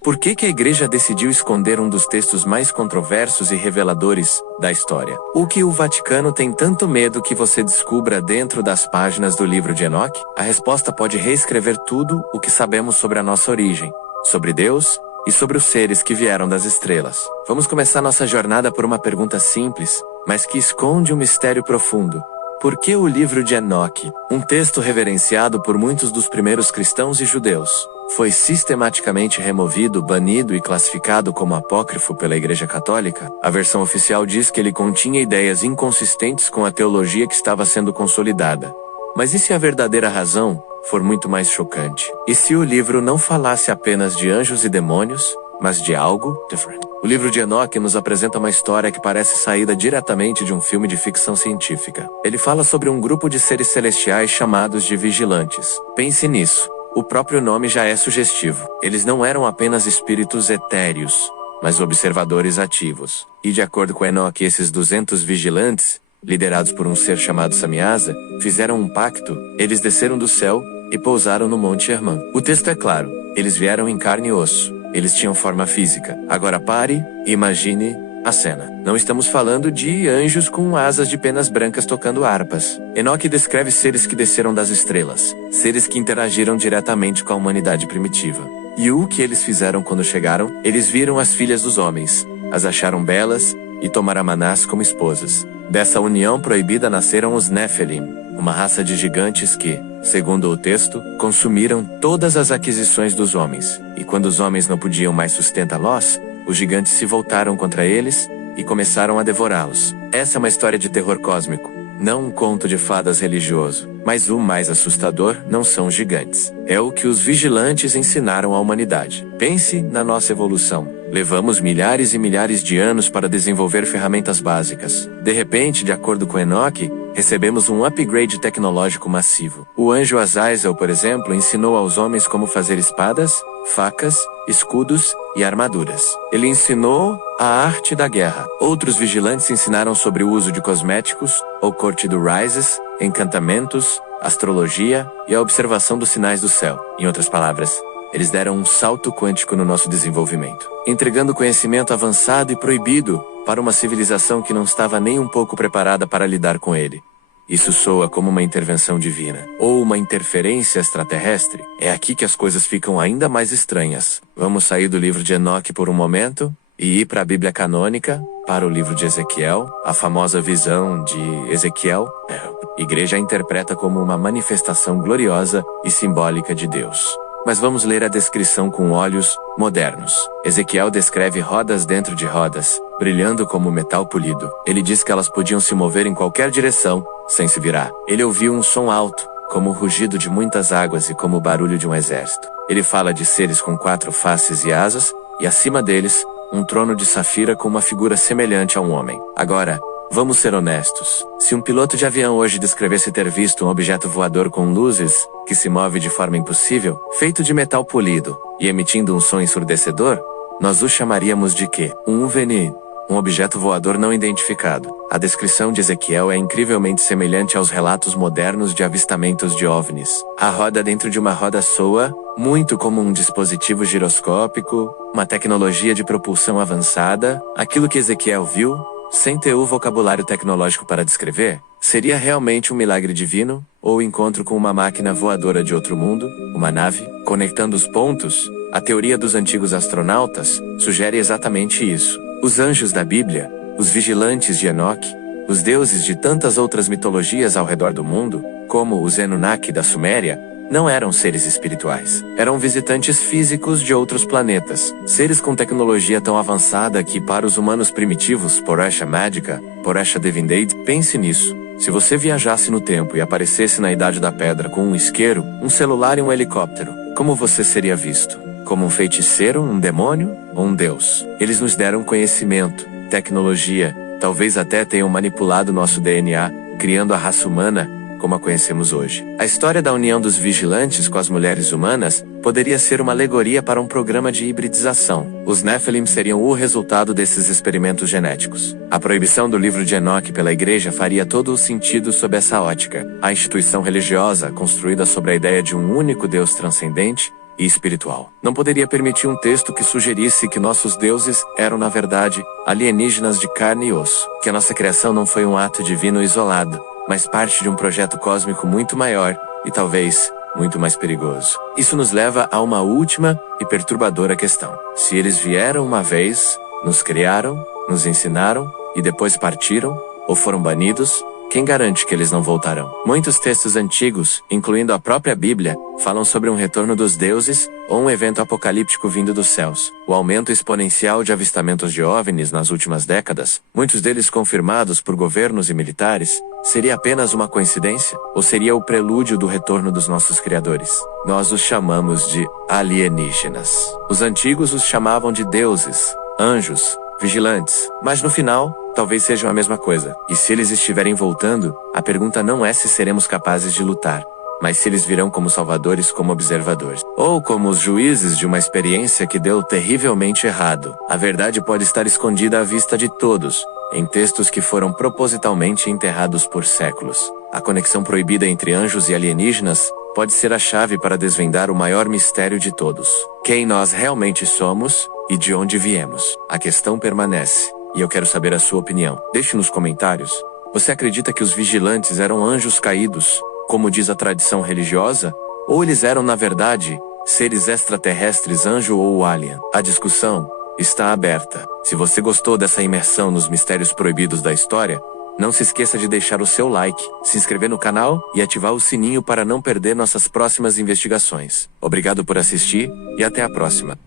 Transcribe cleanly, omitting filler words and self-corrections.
Por que a igreja decidiu esconder um dos textos mais controversos e reveladores da história? O que o Vaticano tem tanto medo que você descubra dentro das páginas do livro de Enoque? A resposta pode reescrever tudo o que sabemos sobre a nossa origem, sobre Deus e sobre os seres que vieram das estrelas. Vamos começar nossa jornada por uma pergunta simples, mas que esconde um mistério profundo. Por que o livro de Enoque, um texto reverenciado por muitos dos primeiros cristãos e judeus, foi sistematicamente removido, banido e classificado como apócrifo pela Igreja Católica? A versão oficial diz que ele continha ideias inconsistentes com a teologia que estava sendo consolidada. Mas e se a verdadeira razão for muito mais chocante? E se o livro não falasse apenas de anjos e demônios, mas de algo diferente? O livro de Enoque nos apresenta uma história que parece saída diretamente de um filme de ficção científica. Ele fala sobre um grupo de seres celestiais chamados de vigilantes. Pense nisso. O próprio nome já é sugestivo. Eles não eram apenas espíritos etéreos, mas observadores ativos. E de acordo com Enoque, esses 200 vigilantes, liderados por um ser chamado Samiasa, fizeram um pacto. Eles desceram do céu e pousaram no Monte Hermon. O texto é claro. Eles vieram em carne e osso. Eles tinham forma física. Agora pare e imagine a cena. Não estamos falando de anjos com asas de penas brancas tocando harpas. Enoque descreve seres que desceram das estrelas, seres que interagiram diretamente com a humanidade primitiva. E o que eles fizeram quando chegaram? Eles viram as filhas dos homens, as acharam belas e tomaram Manás como esposas. Dessa união proibida nasceram os Nephilim, uma raça de gigantes que, segundo o texto, consumiram todas as aquisições dos homens. E quando os homens não podiam mais sustentá-los, os gigantes se voltaram contra eles e começaram a devorá-los. Essa é uma história de terror cósmico, não um conto de fadas religioso. Mas o mais assustador não são os gigantes. É o que os vigilantes ensinaram à humanidade. Pense na nossa evolução. Levamos milhares e milhares de anos para desenvolver ferramentas básicas. De repente, de acordo com Enoque, recebemos um upgrade tecnológico massivo. O anjo Azazel, por exemplo, ensinou aos homens como fazer espadas, facas, escudos e armaduras. Ele ensinou a arte da guerra. Outros vigilantes ensinaram sobre o uso de cosméticos, ou corte do Rises, encantamentos, astrologia e a observação dos sinais do céu. Em outras palavras, eles deram um salto quântico no nosso desenvolvimento, entregando conhecimento avançado e proibido para uma civilização que não estava nem um pouco preparada para lidar com ele. Isso soa como uma intervenção divina, ou uma interferência extraterrestre. É aqui que as coisas ficam ainda mais estranhas. Vamos sair do livro de Enoque por um momento e ir para a Bíblia canônica, para o livro de Ezequiel, a famosa visão de Ezequiel. A igreja a interpreta como uma manifestação gloriosa e simbólica de Deus. Mas vamos ler a descrição com olhos modernos. Ezequiel descreve rodas dentro de rodas, brilhando como metal polido. Ele diz que elas podiam se mover em qualquer direção, sem se virar. Ele ouviu um som alto, como o rugido de muitas águas e como o barulho de um exército. Ele fala de seres com 4 faces e asas, e acima deles, um trono de safira com uma figura semelhante a um homem. Agora, vamos ser honestos. Se um piloto de avião hoje descrevesse ter visto um objeto voador com luzes, que se move de forma impossível, feito de metal polido, e emitindo um som ensurdecedor, nós o chamaríamos de quê? Um OVNI, um objeto voador não identificado. A descrição de Ezequiel é incrivelmente semelhante aos relatos modernos de avistamentos de OVNIs. A roda dentro de uma roda soa muito como um dispositivo giroscópico, uma tecnologia de propulsão avançada. Aquilo que Ezequiel viu, sem ter o vocabulário tecnológico para descrever, seria realmente um milagre divino, ou o encontro com uma máquina voadora de outro mundo, uma nave, conectando os pontos. A teoria dos antigos astronautas sugere exatamente isso. Os anjos da Bíblia, os vigilantes de Enoque, os deuses de tantas outras mitologias ao redor do mundo, como os Anunnaki da Suméria, não eram seres espirituais. Eram visitantes físicos de outros planetas. Seres com tecnologia tão avançada que para os humanos primitivos, Poresha Mágica, Poresha Devindade, pense nisso. Se você viajasse no tempo e aparecesse na Idade da Pedra com um isqueiro, um celular e um helicóptero, como você seria visto? Como um feiticeiro, um demônio ou um deus? Eles nos deram conhecimento, tecnologia, talvez até tenham manipulado nosso DNA, criando a raça humana como a conhecemos hoje. A história da união dos vigilantes com as mulheres humanas poderia ser uma alegoria para um programa de hibridização. Os Nephilim seriam o resultado desses experimentos genéticos. A proibição do livro de Enoque pela igreja faria todo o sentido sob essa ótica. A instituição religiosa, construída sobre a ideia de um único Deus transcendente, e espiritual. Não poderia permitir um texto que sugerisse que nossos deuses eram, na verdade, alienígenas de carne e osso. Que a nossa criação não foi um ato divino isolado, mas parte de um projeto cósmico muito maior e talvez muito mais perigoso. Isso nos leva a uma última e perturbadora questão. Se eles vieram uma vez, nos criaram, nos ensinaram e depois partiram, ou foram banidos, quem garante que eles não voltarão? Muitos textos antigos, incluindo a própria Bíblia, falam sobre um retorno dos deuses ou um evento apocalíptico vindo dos céus. O aumento exponencial de avistamentos de OVNIs nas últimas décadas, muitos deles confirmados por governos e militares, seria apenas uma coincidência? Ou seria o prelúdio do retorno dos nossos criadores? Nós os chamamos de alienígenas. Os antigos os chamavam de deuses, anjos, vigilantes, mas no final, talvez sejam a mesma coisa. E se eles estiverem voltando, a pergunta não é se seremos capazes de lutar, mas se eles virão como salvadores, como observadores, ou como os juízes de uma experiência que deu terrivelmente errado. A verdade pode estar escondida à vista de todos, em textos que foram propositalmente enterrados por séculos. A conexão proibida entre anjos e alienígenas pode ser a chave para desvendar o maior mistério de todos: quem nós realmente somos e de onde viemos. A questão permanece, e eu quero saber a sua opinião. Deixe nos comentários. Você acredita que os vigilantes eram anjos caídos, como diz a tradição religiosa? Ou eles eram, na verdade, seres extraterrestres, anjo ou alien? A discussão está aberta. Se você gostou dessa imersão nos mistérios proibidos da história, não se esqueça de deixar o seu like, se inscrever no canal e ativar o sininho para não perder nossas próximas investigações. Obrigado por assistir e até a próxima.